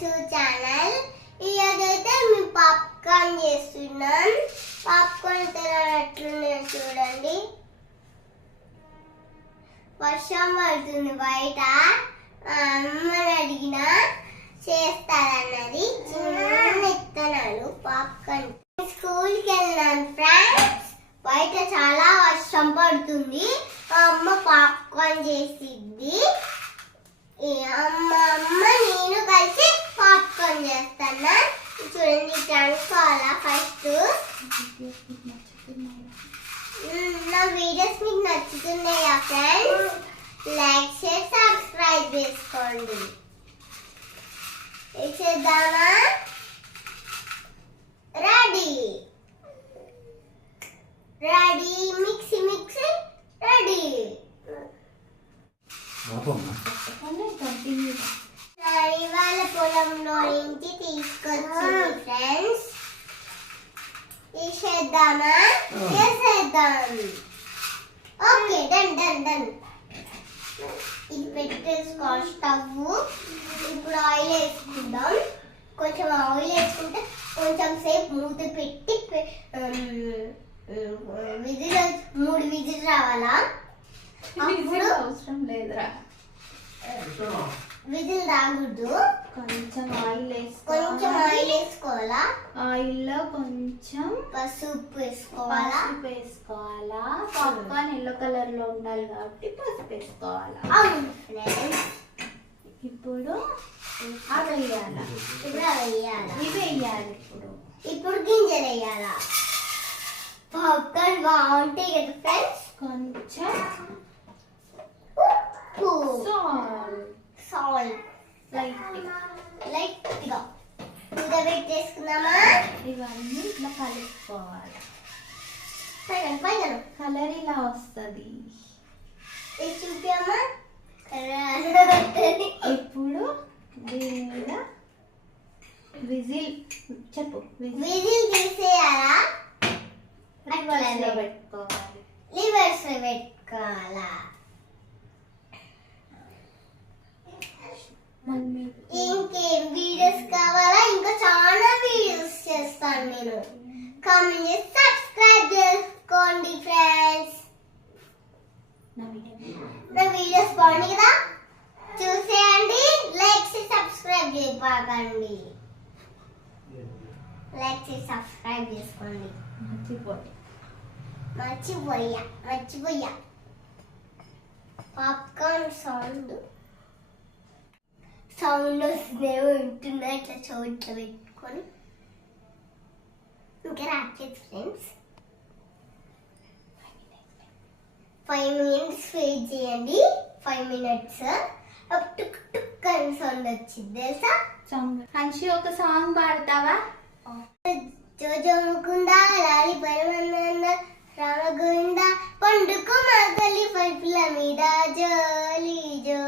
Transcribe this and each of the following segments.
To channel. ఈరోజైతే మేము popcorn చేస్తున్నాం. పాప్కార్న్ తినట్లున్నాయి చూడండి. వర్షం పడుతుంది బయట. అమ్మని అడిగిన చేస్తారన్నది. చిన్న విత్తనాలు పాప్కార్న్. స్కూల్కి వెళ్ళాను ఫ్రెండ్స్. బయట చాలా వర్షం పడుతుంది. అమ్మ పాప్కార్న్ చేసిద్ది. అమ్మ నేను కలిసి పాప్కార్న్ చేస్తాను. చూడండి అనుకోవాలా ఫస్ట్. నా వీడియోస్ మీకు నచ్చుతున్నాయా ఫ్రెండ్స్? లైక్ షేర్ సబ్స్క్రైబ్ చేసుకోండి. చేద్దామా? Ready ready mixie mixie ready. ఇవాళ పొలంలో నుంచి తీసుకొచ్చింది ఫ్రెండ్స్. చేద్దామా? చేసేద్దాం. Okay done done done. ఇది పెట్టేసుకో స్టవ్. ఇప్పుడు ఆయిల్ వేసుకుందాం. కొంచెం ఆయిల్ వేసుకుంటే కొంచెం సేపు మూత పెట్టి విజిల్ 3 విజిల్ రావాలా? అప్పుడు అవసరం లేదురా, విజిల్ రాకూడదు. కొంచెం ఆయిల్ వేసుకోవాలా? ఆయిల్ లో కొంచెం పసుపు వేసుకోవాలా? పాప్కార్న్ ఎల్లో కలర్ లో ఉండాలి కాబట్టి పసుపు వేసుకోవాలా. అవును ఫ్రెండ్స్. ఇప్పుడు అవి వేయాలా? ఇవి వేయాలి. ఇప్పుడు గింజలు వేయాలా? పాప్కార్న్ బాగుంటాయి కదా ఫ్రెండ్స్. కొంచెం సాల్ట్ లైట్గా పెట్టేసుకుందామా? ఇవన్నీ ఇట్లా కలుపుకోవాలి. పైన కలర్ ఇలా వస్తుంది. చూపామా? ఇప్పుడు దీని మీద విజిల్ చెప్పు. విజిల్ తీసేయాలా? పెట్టుకోవాలి. లివర్స్ పెట్టుకోవాలా? ఇంకేం వీడియోస్ కావాలా? ఇంకా చాలా వీడియోస్ చేస్తాను నేను. కామెంట్ చేసి సబ్స్క్రైబ్ చేసుకోండి ఫ్రెండ్స్. నా వీడియోస్ బాగుంది కదా, చూసేయండి. లైక్ చేసి సబ్స్క్రైబ్ చేయకండి. లైక్ చేసి సబ్స్క్రైబ్ చేసుకోండి. మర్చిపోయా. పాప్కార్న్ సౌండ్ వస్తుంది. వింటున్నా ఇట్లా చోట్ల పెట్టుకొని. ఇంకా రాట్లేదు ఫ్రెండ్స్. 5 minutes వెయిట్ చేయండి. 5 minutes టుక్ టుక్ అని సౌండ్ వచ్చింది తెలుసా? హన్షి ఒక సాంగ్ పాడతావా? జోజో ముకుందా లాలి పరమానంద రామగోవింద పండుకో మా తల్లి పైపుల మీద జోలి జో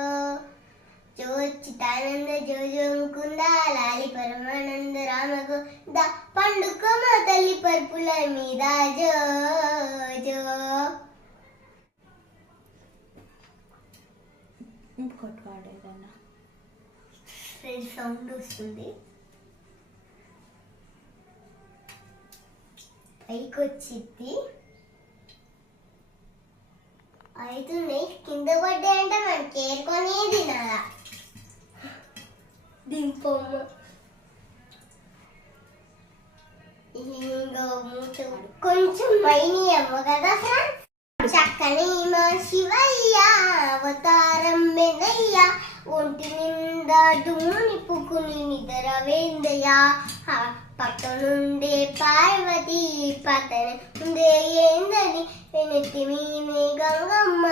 జోచితానంద జోజో ముకుంద లాలి పరమానంద రామగోవింద పండుకో మా తల్లి పరుపుల మీద జో జో. ఇంకోటి పాడేదన్నా సౌండ్ వస్తుంది. పైకి వచ్చింది. అవుతుంది. కింద పడ్డాయంటే మనం కేరుకొని తినాలా? దింపమ్మ. కొంచెం మైని అమ్మ కదా ఫ్రెండ్స్. చక్కని మా శివయ్య అవతారం మెనయ్య ఒంటి నిండా దుమ్ము నిప్పుకుని నిద్ర వేందయ్య. పక్కనుండే పార్వతి పతన ఉందే ఏందని వెనక్కి మీనే గంగమ్మ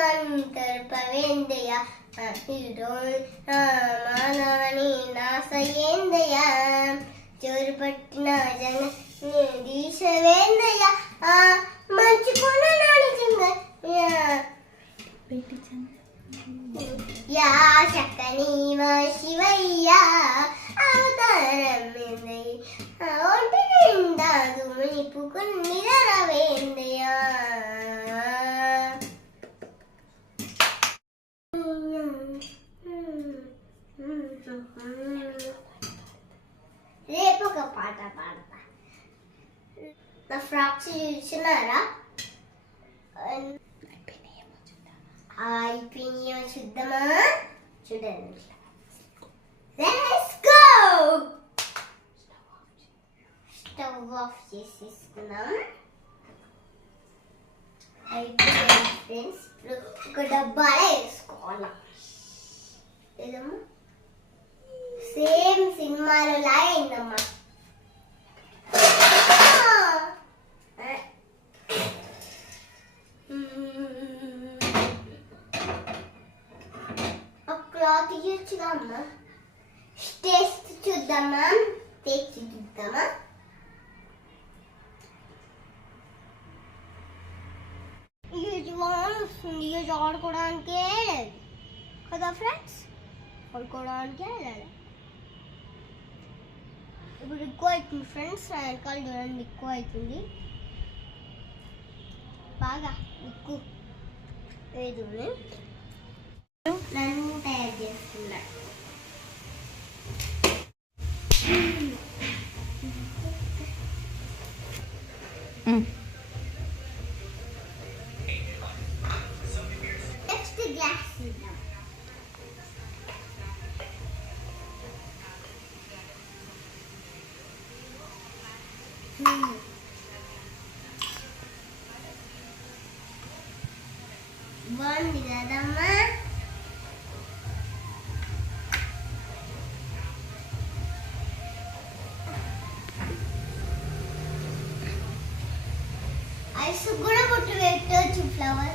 తరపవేందయ్య. మానవని నాసయేందయ్య చోరు పట్టిన జన దీశవేందయ్య. మంచిపోయిన నిజంగా యా చక్కని మా శివయ్య అవతారం ఒంటి నిండా దుమ్ము నిప్పుకుని నిద్ర వేందయ్య. బ్లాగ్స్ చూస్తున్నారా? అయిపోయినాయేమో చూద్దామా? చూడండి. Let's go. స్టవ్ ఆఫ్ చేసేసుకుందాం. అయిపోయింది ఫ్రెండ్స్. ఇప్పుడు ఒక డబ్బాలో వేసుకోవాలి. ఏదమ్మా సేమ్ సినిమాలో లాగా అయిందమ్మా. ఒక క్లాత్ ఇవ్వచ్చుగా అమ్మా. టేస్ట్ చూద్దామా? టేస్ట్ చూద్దామా? వస్తుంది. ఇది ఆడుకోవడానికే లేదు కదా ఫ్రెండ్స్, ఆడుకోవడానికే లేదు. ఇప్పుడు ఎక్కువ అవుతుంది ఫ్రెండ్స్. నా వెనకాల చూడండి, ఎక్కువ అవుతుంది బాగా ఎక్కువ. ఏదో నన్ను తయారు చేస్తున్నాడు. నెక్స్ట్ గ్లాస్ ఇద్దాం. బాగుంది కదమ్మా. ఐస్ కూడా పొట్టు పెట్టవచ్చు ఫ్లవర్.